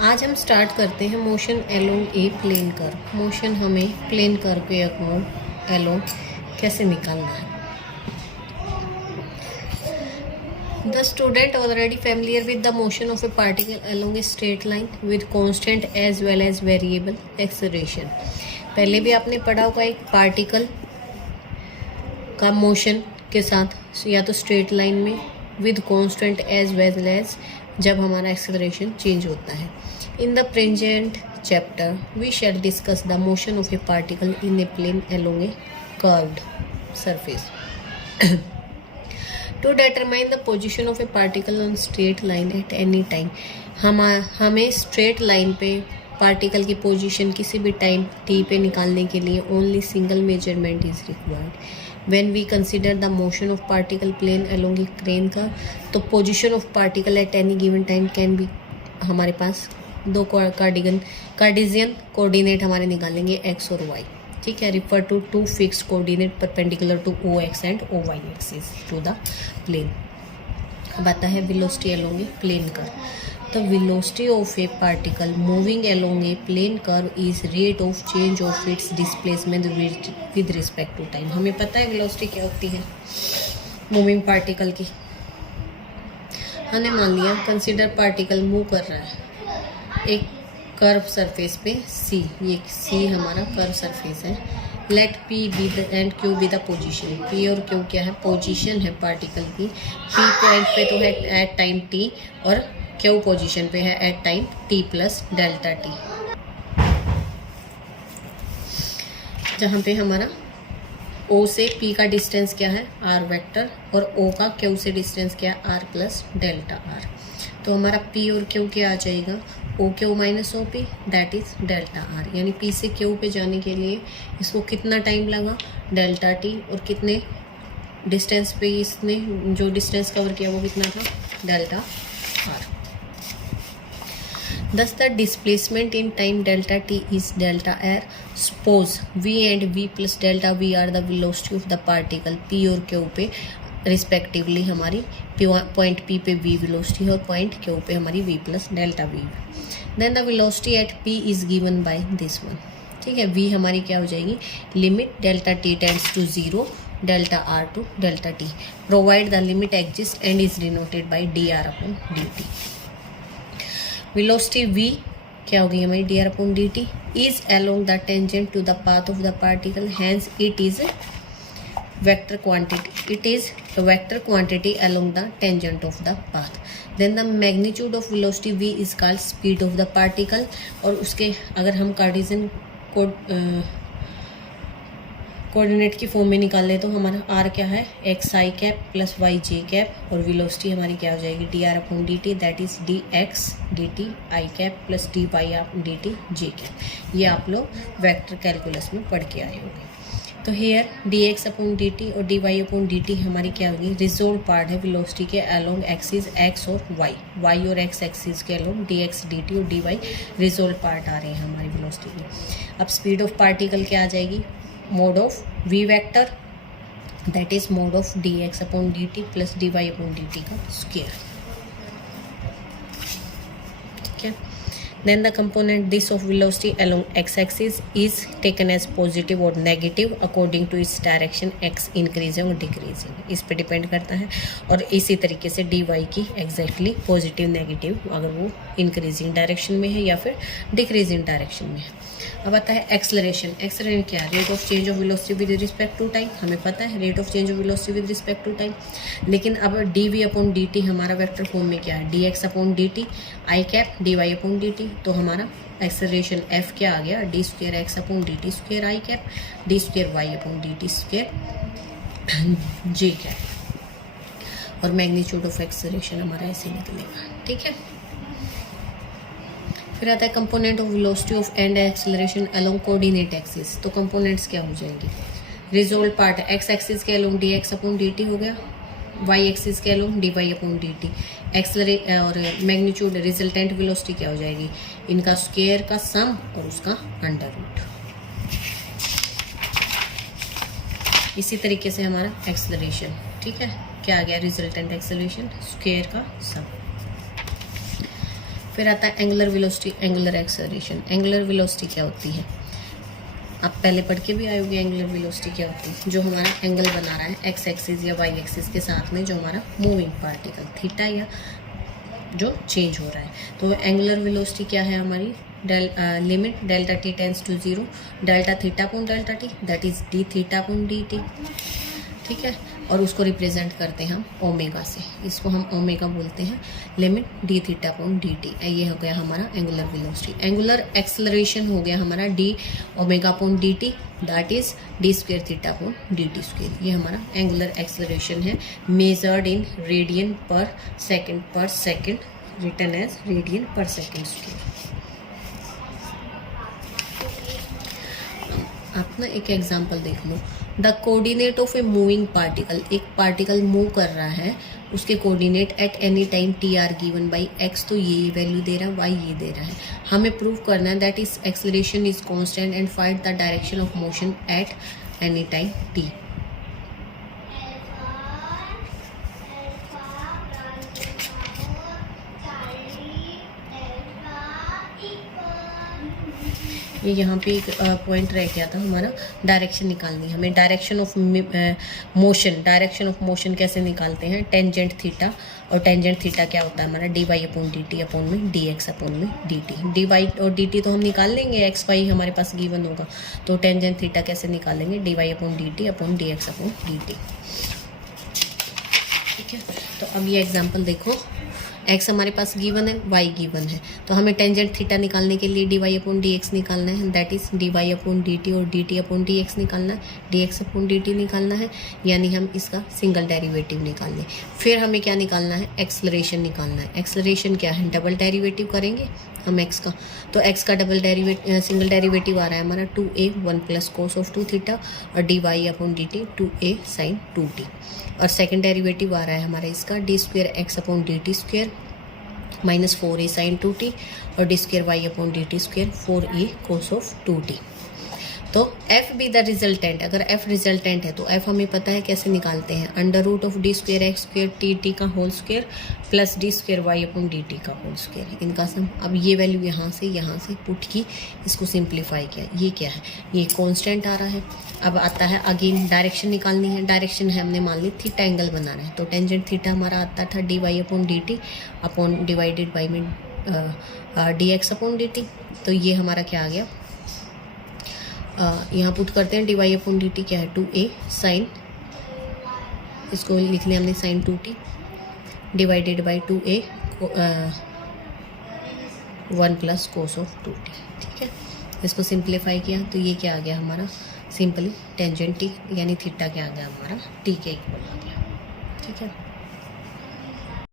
आज हम स्टार्ट करते हैं motion along A plane curve. Motion हमें प्लेन कर्व के अकॉर्ड एलोंग कैसे निकालना है। The student already familiar with the motion of a particle along a straight line with constant as well as variable acceleration। पहले भी आपने पढ़ा होगा एक पार्टिकल का मोशन के साथ या तो स्ट्रेट लाइन में with constant as well as जब हमारा एक्सेलरेशन चेंज होता है। In the present chapter we shall discuss the motion of a particle in a plane along a curved surface. To determine the position of a particle on straight line at any time, हमें straight line पे particle की position किसी भी time T पे निकालने के लिए only single measurement is required. When we consider the motion of particle plane along a plane का, तो position of particle at any given time can be, हमारे पास दो कार्टेशियन कोऑर्डिनेट हमारे निकालेंगे एक्स और वाई। ठीक है, refer to two fixed coordinate perpendicular to O X and O Y axis to the plane. अब आता है velocity along a plane curve. The velocity of a particle moving along a plane curve is rate of change of its displacement with respect to time. हमें पता है velocity क्या होती है moving particle की। हमने मान लिया कंसिडर पार्टिकल मूव कर रहा है एक कर्व सरफेस पे सी, ये सी हमारा कर्व सरफेस है। Let P be the end Q be the position. P और क्यू क्या है, पोजीशन है पार्टिकल की। पी पॉइंट पे तो है एट टाइम टी और क्यू पोजीशन पे है at time T plus delta T, जहाँ पे हमारा ओ से पी का डिस्टेंस क्या है आर वेक्टर और ओ का क्यू से डिस्टेंस क्या है आर प्लस डेल्टा आर। तो हमारा पी और क्यू क्या आ जाएगा, O Q minus O P that is delta R. यानी पी से क्यू पे जाने के लिए इसको कितना टाइम लगा, डेल्टा टी, और कितने डिस्टेंस पे इसने जो डिस्टेंस कवर किया वो कितना था, delta R. Thus the displacement in time delta t is delta r. Suppose v and v plus delta v are the velocity of the particle p और q पे रिस्पेक्टिवली हमारी पॉइंट p पे v velocity है और point q पे हमारी v plus delta v। Then the velocity at p is given by this one. ठीक है, v हमारी क्या हो जाएगी, limit delta t tends to 0 delta r to delta t, provide the limit exist and is denoted by dr upon dt। Velocity v क्या होगी हमारी, dr upon dt is along the tangent to the path of the particle, hence it is vector quantity. It is a vector quantity along the tangent of the path. Then the magnitude of velocity v is called speed of the particle। और उसके अगर हम Cartesian coordinate की form में निकाल ले तो हमारा r क्या है, X I cap plus Y J cap, और वेलोसिटी हमारी क्या हो जाएगी, D R upon D T that is D x D T I cap plus D Y D T J cap. ये आप लोग वेक्टर कैलकुलस में पढ़ के आए होंगे। तो here d x upon D t और d Y upon D t हमारी क्या होगी, रिजोल्व पार्ट है वेलोसिटी के अलोंग एक्सिस एक्स और वाई, वाई और एक्स एक्सिस के along D x D t और डी वाई रिजोल्व पार्ट आ रहे हैं हमारी वेलोसिटी के। अब स्पीड ऑफ पार्टिकल क्या आ जाएगी, mod of V vector that is mod of D x upon D T plus D Y upon D T का स्क्वायर। ठीक है, then the component this of velocity along x-axis is taken as positive or negative according to its direction, x increasing or decreasing, इस पे depend करता है। और इसी तरीके से dy की एग्जैक्टली पॉजिटिव नेगेटिव अगर वो इंक्रीजिंग डायरेक्शन में है या फिर डिक्रीजिंग डायरेक्शन में है। अब आता है एक्सेलरेशन। एक्सेलरेशन क्या है, rate of change of velocity with respect to time. हमें पता है rate of change of velocity with respect to time, लेकिन अब d v upon D t हमारा वेक्टर फॉर्म में क्या है, d x upon D T I cap d Y upon D T. तो हमारा एक्सेलरेशन एफ क्या आ गया, d square x upon D T square i cap d square y upon D T square J cap, और magnitude of acceleration हमारा ऐसे निकलेगा। ठीक है, फिर आता है component of velocity of and acceleration along coordinate axis. तो कंपोनेंट्स क्या हो जाएंगी, रिजोल्व पार्ट एक्स एक्सिस के along D x upon D T हो गया, वाई एक्सिस के along D Y upon D T. Accelerate और मैग्नीट्यूड रिजल्टेंट वेलोसिटी क्या हो जाएगी, इनका स्क्वायर का सम और उसका अंडर रूट। इसी तरीके से हमारा एक्सेलरेशन, ठीक है, क्या आ गया, रिजल्टेंट एक्सेलरेशन स्क्वायर का सम। फिर आता है angular velocity, angular acceleration. Angular velocity क्या होती है, आप पहले पढ़ के भी आए होंगे। एंगुलर वेलोसिटी क्या होती है, जो हमारा एंगल बना रहा है एक्स एक्सिस या वाई एक्सिस के साथ में, जो हमारा मूविंग पार्टिकल थीटा या जो चेंज हो रहा है। तो एंगुलर वेलोसिटी क्या है हमारी, limit delta T tends to 0 delta theta upon delta T, that is D theta upon D T, ठीक है। और उसको रिप्रेजेंट करते हैं हम ओमेगा से, इसको हम ओमेगा बोलते हैं, limit D theta upon D T. ये हो गया हमारा एंगुलर वेलोसिटी। एंगुलर एक्सेलरेशन हो गया हमारा d omega upon D T, that is d square theta upon D T square. ये हमारा एंगुलर एक्सेलरेशन है, measured in radian per second, written as radian per second square. आप ना एक example देख लो, the coordinate of a moving particle, एक particle move कर रहा है, उसके coordinate at any time t are given by x, तो ये वैल्यू दे रहा है, वाई ये दे रहा है। हमें प्रूव करना है that is acceleration is constant and find the direction of motion eight any time T. ये यहाँ पे एक पॉइंट रह गया था हमारा, डायरेक्शन निकालनी। हमें डायरेक्शन ऑफ मोशन कैसे निकालते हैं, टेंजेंट थीटा, और टेंजेंट थीटा क्या होता है हमारा, D Y upon D T upon में डी एक्स अपॉन में डी टी। डी वाई और डी टी तो हम निकाल लेंगे, एक्स वाई हमारे पास गिवन होगा, तो टेंजेंट थीटा कैसे निकालेंगे, d Y upon D T upon d x upon D T, ठीक है। तो अब ये एग्जाम्पल देखो, एक्स हमारे पास गिवन है, वाई गिवन है, तो हमें टेंजेंट थीटा निकालने के लिए d Y upon d x निकालना है, that is d Y upon D t, और D T upon d x निकालना है, d x upon D t निकालना है, यानी हम इसका सिंगल डेरिवेटिव निकाल लें। फिर हमें क्या निकालना है, एक्सेलरेशन निकालना है। एक्सेलरेशन क्या है, डबल डेरिवेटिव करेंगे हम एक्स का, तो एक्स का सिंगल डेरिवेटिव आ रहा है हमारा 2a 1 plus cos of 2 theta, और d Y upon D t 2a sine 2t, और सेकेंड डेरिवेटिव आ रहा है हमारा इसका d square x upon D T square minus 4a sine 2t, और d square y upon D T square 4a cos of 2t। तो f भी the resultant, अगर f रिजल्टेंट है तो f हमें पता है कैसे निकालते हैं, under root of D square x square t t का whole square plus d square y upon D T का होल स्क्वेयर, इनका सम। अब ये वैल्यू यहाँ से पुट की, इसको सिंप्लीफाई किया, ये क्या है, ये कांस्टेंट आ रहा है। अब आता है अगेन डायरेक्शन निकालनी है, डायरेक्शन है हमने मान ली थीटा एंगल बना रहे हैं, तो टेंजेंट थीटा हमारा आता था d Y upon D T upon divided by में D x upon D T. तो ये हमारा क्या आ गया, यहाँ पुट करते हैं, D Y upon D T क्या है 2a साइन, इसको लिख लिया हमने sine 2t divided by 2a 1 plus cos of 2t, ठीक है। इसको सिंप्लीफाई किया तो ये क्या आ गया हमारा, सिंपली टेंजेंट टी, यानी थीटा क्या आ गया हमारा टी के इक्वल आ गया, ठीक है।